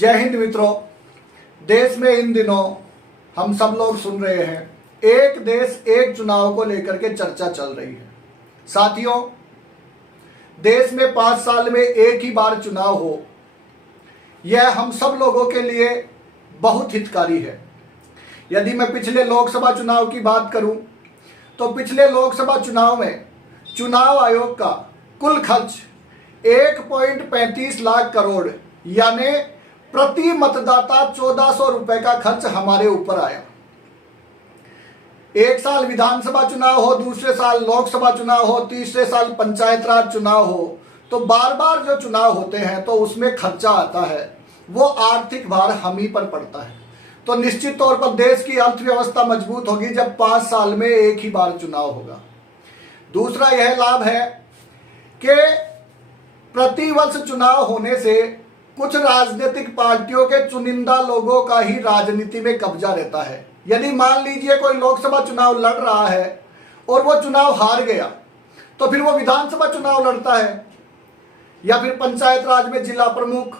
जय हिंद मित्रों। देश में इन दिनों हम सब लोग सुन रहे हैं, एक देश एक चुनाव को लेकर के चर्चा चल रही है। साथियों, देश में 5 साल में एक ही बार चुनाव हो, यह हम सब लोगों के लिए बहुत हितकारी है। यदि मैं पिछले लोकसभा चुनाव की बात करूं, तो पिछले लोकसभा चुनाव में चुनाव आयोग का कुल खर्च 1.35 लाख करोड़ यानी प्रति मतदाता 1400 रुपए का खर्च हमारे ऊपर आया। एक साल विधानसभा चुनाव हो, दूसरे साल लोकसभा चुनाव हो, तीसरे साल पंचायत राज चुनाव हो, तो बार बार जो चुनाव होते हैं तो उसमें खर्चा आता है, वो आर्थिक भार हम ही पर पड़ता है। तो निश्चित तौर पर देश की अर्थव्यवस्था मजबूत होगी जब 5 साल में एक ही बार चुनाव होगा। दूसरा यह लाभ है कि प्रतिवर्ष चुनाव होने से कुछ राजनीतिक पार्टियों के चुनिंदा लोगों का ही राजनीति में कब्जा रहता है। यदि मान लीजिए कोई लोकसभा चुनाव लड़ रहा है और वो चुनाव हार गया, तो फिर वो विधानसभा चुनाव लड़ता है या फिर पंचायत राज में जिला प्रमुख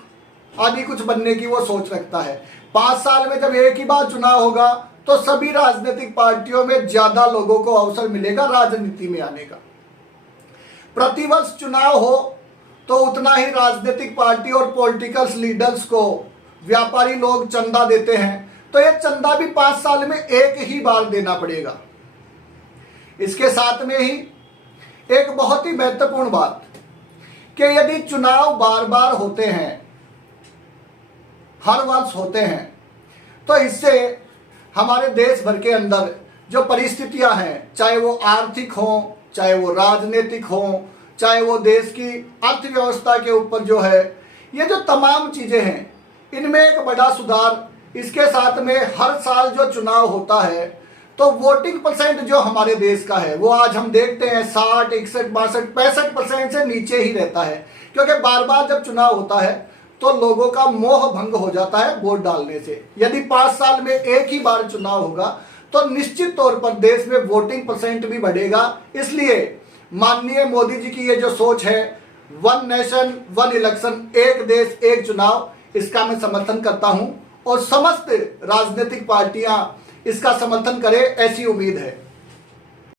आदि कुछ बनने की वो सोच रखता है। 5 साल में जब एक ही बार चुनाव होगा तो सभी राजनीतिक पार्टियों में ज्यादा लोगों को अवसर मिलेगा राजनीति में आने का। प्रतिवर्ष चुनाव हो तो उतना ही राजनीतिक पार्टी और पॉलिटिकल लीडर्स को व्यापारी लोग चंदा देते हैं, तो यह चंदा भी 5 साल में एक ही बार देना पड़ेगा। इसके साथ में ही एक बहुत ही महत्वपूर्ण बात कि यदि चुनाव बार बार होते हैं, हर वर्ष होते हैं, तो इससे हमारे देश भर के अंदर जो परिस्थितियां हैं, चाहे वो आर्थिक हो, चाहे वो राजनीतिक हो, चाहे वो देश की अर्थव्यवस्था के ऊपर जो है, ये जो तमाम चीजें हैं, इनमें एक बड़ा सुधार। इसके साथ में हर साल जो चुनाव होता है तो वोटिंग परसेंट जो हमारे देश का है वो आज हम देखते हैं 60, 61, 62, 65% से नीचे ही रहता है, क्योंकि बार बार जब चुनाव होता है तो लोगों का मोह भंग हो जाता है वोट डालने से। यदि 5 साल में एक ही बार चुनाव होगा तो निश्चित तौर पर देश में वोटिंग परसेंट भी बढ़ेगा। इसलिए माननीय मोदी जी की ये जो सोच है, 1 नेशन 1 इलेक्शन, एक देश एक चुनाव, इसका मैं समर्थन करता हूं और समस्त राजनीतिक पार्टियां इसका समर्थन करें, ऐसी उम्मीद है।